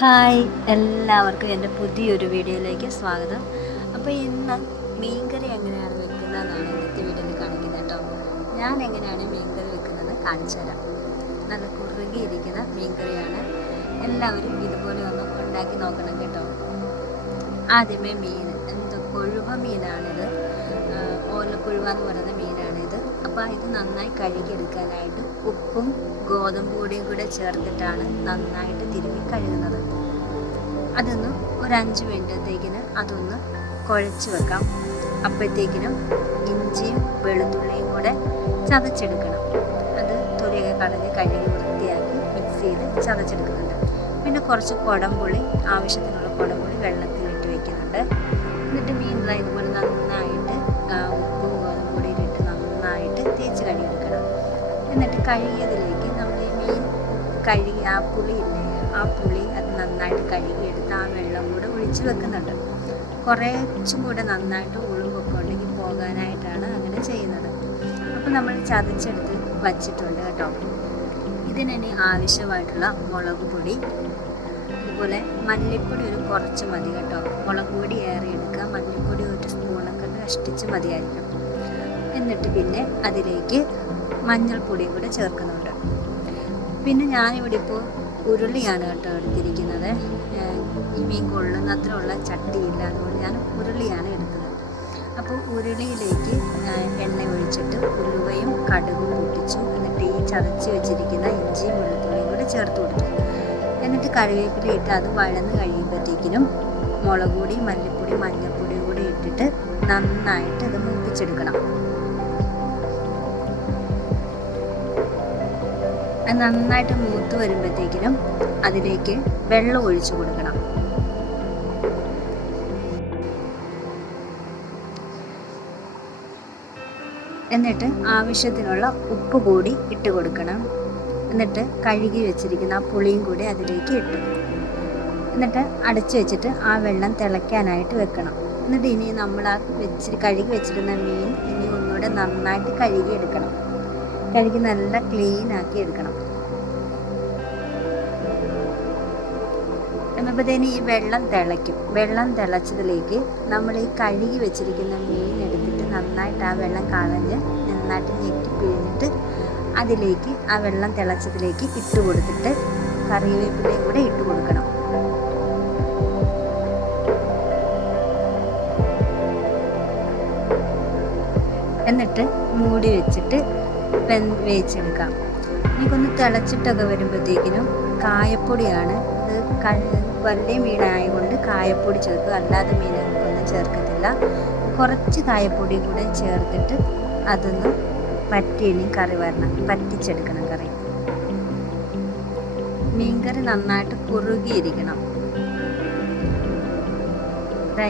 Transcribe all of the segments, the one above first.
Hi എല്ലാവർക്കും എന്റെ പുതിയൊരു വീഡിയോയിലേക്ക് സ്വാഗതം. അപ്പോൾ ഇന്ന് മീൻകറി എങ്ങനെയാണ് വെക്കുന്നതെന്നാണ് ഇന്നത്തെ വീഡിയോയിൽ കാണിക്കുന്നത് കേട്ടോ. ഞാൻ എങ്ങനെയാണ് മീൻകറി വെക്കുന്നത് കാണിച്ചു തരാം. നല്ല കുറുകിയിരിക്കുന്ന മീൻകറിയാണ്. എല്ലാവരും ഇതുപോലെ ഒന്ന് ഉണ്ടാക്കി നോക്കണം കേട്ടോ. ആദ്യമേ മീൻ എന്തോ കൊഴുവ മീനാണിത്. ഓലക്കൊഴുവ എന്ന് പറയുന്ന മീനാണിത് അപ്പോൾ ഇത് നന്നായി കഴുകിയെടുക്കാനായിട്ട് ഉപ്പും ഗോതമ്പ് പൊടിയും കൂടെ ചേർത്തിട്ടാണ് നന്നായിട്ട് തിരുമ്മി കഴുകുന്നത്. അതൊന്ന് ഒരു അഞ്ച് മിനിറ്റത്തേക്കിന് അതൊന്ന് കുഴച്ച് വെക്കാം. അപ്പോഴത്തേക്കിനും ഇഞ്ചിയും വെളുത്തുള്ളിയും കൂടെ ചതച്ചെടുക്കണം. അത് തൊലിയൊക്കെ കളഞ്ഞ് കഴുകി വൃത്തിയാക്കി മിക്സ് ചെയ്ത് ചതച്ചെടുക്കുന്നുണ്ട്. പിന്നെ കുറച്ച് കുടംപുളി ആവശ്യത്തിനുള്ള കുടംപുളി വെള്ളത്തിലിട്ട് വെക്കുന്നുണ്ട്. എന്നിട്ട് മീൻ ഇതുപോലെ നന്നായിട്ട് എന്നിട്ട് കഴുകിയതിലേക്ക് നമ്മൾ ഈ മീൻ കഴുകി ആ പുളിയില്ലേ ആ പുളി അത് നന്നായിട്ട് കഴുകിയെടുത്ത് ആ വെള്ളം കൂടെ ഒഴിച്ച് വെക്കുന്നുണ്ട്. കുറച്ചും കൂടെ നന്നായിട്ട് ഉളുമ്പൊക്കെ പോകാനായിട്ടാണ് അങ്ങനെ ചെയ്യുന്നത്. അപ്പോൾ നമ്മൾ ചതച്ചെടുത്ത് വച്ചിട്ടുണ്ട് കേട്ടോ. ഇതിനി ആവശ്യമായിട്ടുള്ള മുളക് പൊടി അതുപോലെ മല്ലിപ്പൊടി ഒരു കുറച്ച് മതി കേട്ടോ. മുളക് പൊടി ഏറെ എടുക്കുക. മല്ലിപ്പൊടി ഒരു സ്പൂണൊക്കെ കഷ്ടിച്ച് മതിയായിരിക്കും. എന്നിട്ട് പിന്നെ അതിലേക്ക് മഞ്ഞൾപ്പൊടിയും കൂടെ ചേർക്കുന്നുണ്ട്. പിന്നെ ഞാനിവിടെ ഇപ്പോൾ ഉരുളിയാണ് കേട്ടോ എടുത്തിരിക്കുന്നത്. ഈ മീൻ കൊള്ളുന്നത്രയുള്ള ചട്ടിയില്ല. അതുകൊണ്ട് ഞാൻ ഉരുളിയാണ് എടുത്തത്. അപ്പോൾ ഉരുളിയിലേക്ക് എണ്ണ ഒഴിച്ചിട്ട് ഉലുവയും കടുകും പൊട്ടിച്ചു എന്നിട്ട് ഈ ചതച്ച് വെച്ചിരിക്കുന്ന ഇഞ്ചിയും വെളുത്തുള്ളിയും കൂടെ ചേർത്ത് കൊടുത്തു. എന്നിട്ട് കറിവേപ്പില ഇട്ട് അത് വഴന്ന് കഴിയുമ്പോഴത്തേക്കിനും മുളക് പൊടി മല്ലിപ്പൊടി മഞ്ഞൾപ്പൊടിയും കൂടി ഇട്ടിട്ട് നന്നായിട്ട് ഇത് മൂപ്പിച്ചെടുക്കണം. അത് നന്നായിട്ട് മൂത്ത് വരുമ്പോഴത്തേക്കിനും അതിലേക്ക് വെള്ളം ഒഴിച്ചു കൊടുക്കണം. എന്നിട്ട് ആവശ്യത്തിനുള്ള ഉപ്പ് കൂടി ഇട്ട് കൊടുക്കണം. എന്നിട്ട് കഴുകി വെച്ചിരിക്കുന്ന ആ പുളിയും കൂടി അതിലേക്ക് ഇട്ടു. എന്നിട്ട് അടച്ചു വെച്ചിട്ട് ആ വെള്ളം തിളയ്ക്കാനായിട്ട് വെക്കണം. എന്നിട്ട് ഇനി നമ്മൾ ആ വെച്ച് കഴുകി വെച്ചിരുന്ന മീൻ ഇനി ഒന്നുകൂടെ നന്നായിട്ട് കഴുകി എടുക്കണം കഴുകി നല്ല ക്ലീൻ ആക്കി എടുക്കണം. എന്നപ്പോഴത്തേന് ഈ വെള്ളം തിളയ്ക്കും. വെള്ളം തിളച്ചതിലേക്ക് നമ്മൾ ഈ കഴുകി വെച്ചിരിക്കുന്ന മീൻ എടുത്തിട്ട് നന്നായിട്ട് ആ വെള്ളം കളഞ്ഞ് നന്നായിട്ട് ഞെക്കി പിഴിഞ്ഞിട്ട് അതിലേക്ക് ആ വെള്ളം തിളച്ചതിലേക്ക് ഇട്ട് കൊടുത്തിട്ട് കറിവേപ്പിലയും കൂടെ ഇട്ട് കൊടുക്കണം. എന്നിട്ട് മൂടി വെച്ചിട്ട് വെൻ വേവിച്ചെടുക്കാം. എനിക്കൊന്ന് തിളച്ചിട്ടൊക്കെ വരുമ്പോഴത്തേക്കിനും കായപ്പൊടിയാണ്. ഇത് വലിയ മീനായതുകൊണ്ട് കായപ്പൊടി ചേർക്കുക. അല്ലാതെ മീനുകൾക്കൊന്നും ചേർക്കത്തില്ല. കുറച്ച് കായപ്പൊടി കൂടെ ചേർത്തിട്ട് അതൊന്ന് പറ്റിയിനി കറി വരണം. പറ്റിച്ചെടുക്കണം കറി. മീൻകറി നന്നായിട്ട് കുറുകിയിരിക്കണം.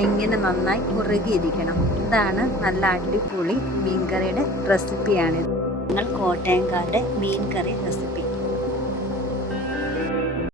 ഇങ്ങനെ നന്നായി കുറുകിയിരിക്കണം. ഇതാണ് നല്ല അടിപൊളി മീൻകറിയുടെ റെസിപ്പിയാണിത്. ഞങ്ങൾ കോട്ടയംകാരുടെ മീൻകറി റെസിപ്പി